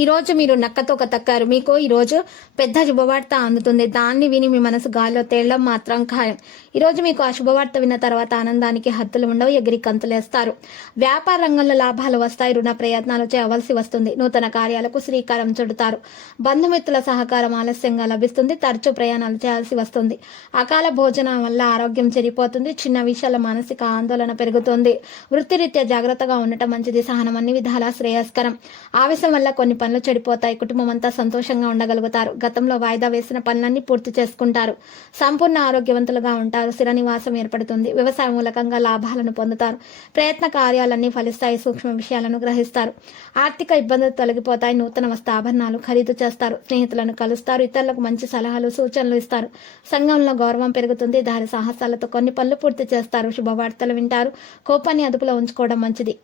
ఈరోజు మీరు నక్కతో తక్కారు మీకు ఈరోజు పెద్ద శుభవార్త అందుతుంది. దాన్ని విని మీ మనసు గాల్లో తేలడం మాత్రం ఖాయం. ఈరోజు మీకు ఆ శుభవార్త విన్న తర్వాత ఆనందానికి హద్దులు ఉండవు ఎగిరి కంతులేస్తారు వ్యాపార రంగంలో లాభాలు వస్తాయి రుణ ప్రయత్నాలు చేయవలసి వస్తుంది. నూతన కార్యాలకు శ్రీకారం చుడతారు. బంధుమిత్రుల సహకారం ఆలస్యంగా లభిస్తుంది తరచూ ప్రయాణాలు చేయాల్సి వస్తుంది. అకాల భోజనం వల్ల ఆరోగ్యం చెడిపోతుంది చిన్న విషయాల మానసిక ఆందోళన పెరుగుతుంది. వృత్తిరీత్యా జాగ్రత్తగా ఉండటం మంచిది. సహనం అన్ని విధాలా శ్రేయస్కరం. ఆవేశం వల్ల కొన్ని పనులు చెడిపోతాయి. కుటుంబం అంతా సంతోషంగా ఉండగలుగుతారు. గతంలో వాయిదా వేసిన పనులన్నీ పూర్తి చేసుకుంటారు. సంపూర్ణ ఆరోగ్యవంతులుగా ఉంటారు. శిరనివాసం ఏర్పడుతుంది. వ్యవసాయ మూలకంగా లాభాలను పొందుతారు. ప్రయత్న కార్యాలన్నీ ఫలిస్తాయి. సూక్ష్మ విషయాలను గ్రహిస్తారు. ఆర్థిక ఇబ్బందులు తొలగిపోతాయి. నూతన వస్త్రాభరణాలు ఖరీదు చేస్తారు. స్నేహితులను కలుస్తారు. ఇతరులకు మంచి సలహాలు సూచనలు ఇస్తారు. సంఘంలో గౌరవం పెరుగుతుంది. దారి సాహసాలతో కొన్ని పనులు పూర్తి చేస్తారు. శుభవార్తలు వింటారు. కోపాన్ని అదుపులో ఉంచుకోవడం మంచిది.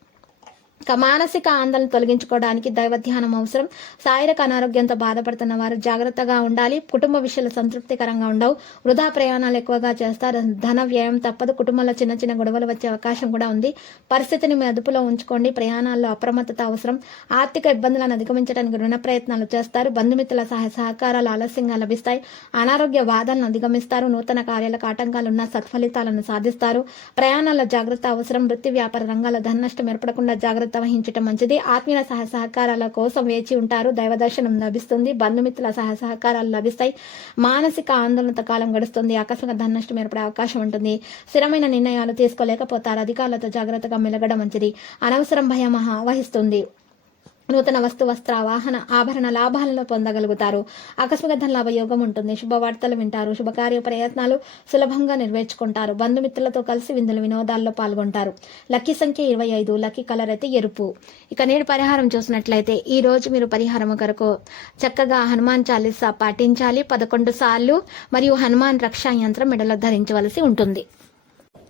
మానసిక ఆందోళన తొలగించుకోవడానికి దైవ ధ్యానం అవసరం. శారీరక అనారోగ్యంతో బాధపడుతున్న వారు జాగ్రత్తగా ఉండాలి. కుటుంబ విషయాలు సంతృప్తికరంగా ఉండవు. వృధా ప్రయాణాలు ఎక్కువగా చేస్తారు. ధన వ్యయం తప్పదు. కుటుంబంలో చిన్న చిన్న గొడవలు వచ్చే అవకాశం కూడా ఉంది. పరిస్థితిని మీ అదుపులో ఉంచుకోండి. ప్రయాణాల్లో అప్రమత్తత అవసరం. ఆర్థిక ఇబ్బందులను అధిగమించడానికి రుణ ప్రయత్నాలు చేస్తారు. బంధుమిత్రుల సహాయ సహకారాలు ఆలస్యంగా లభిస్తాయి. అనారోగ్య బాధలను అధిగమిస్తారు. నూతన కార్యాలకు ఆటంకాలున్న సత్ఫలితాలను సాధిస్తారు. ప్రయాణాల్లో జాగ్రత్త అవసరం. వృత్తి వ్యాపార రంగాల ధన నష్టం ఏర్పడకుండా జాగ్రత్త వహించటం మంచిది. ఆత్మీయ సహ సహకారాల కోసం వేచి ఉంటారు. దైవ దర్శనం లభిస్తుంది. బంధుమిత్రుల సహ సహకారాలు లభిస్తాయి. మానసిక ఆందోళనతో కాలం గడుస్తుంది. ఆకస్మిక ధన నష్టం ఏర్పడే అవకాశం ఉంటుంది. స్థిరమైన నిర్ణయాలు తీసుకోలేకపోతారు. అధికారులతో జాగ్రత్తగా మెలగడం మంచిది. అనవసరం భయం వహిస్తుంది నూతన వస్తు వస్త్ర వాహన ఆభరణ లాభాలను పొందగలుగుతారు. ఆకస్మిక ధన యోగం ఉంటుంది. శుభవార్తలు వింటారు. శుభకార్య ప్రయత్నాలు సులభంగా నెరవేర్చుకుంటారు. బంధుమిత్రులతో కలిసి విందులు వినోదాల్లో పాల్గొంటారు. లక్కీ సంఖ్య ఇరవై ఐదు. లక్కీ కలర్ అయితే ఎరుపు. ఇక నేడు పరిహారం చూసినట్లయితే ఈ రోజు మీరు పరిహారం కొరకు చక్కగా హనుమాన్ చాలీసా పాటించాలి. పదకొండు సార్లు మరియు హనుమాన్ రక్షా యంత్రం మెడలో ధరించవలసి ఉంటుంది.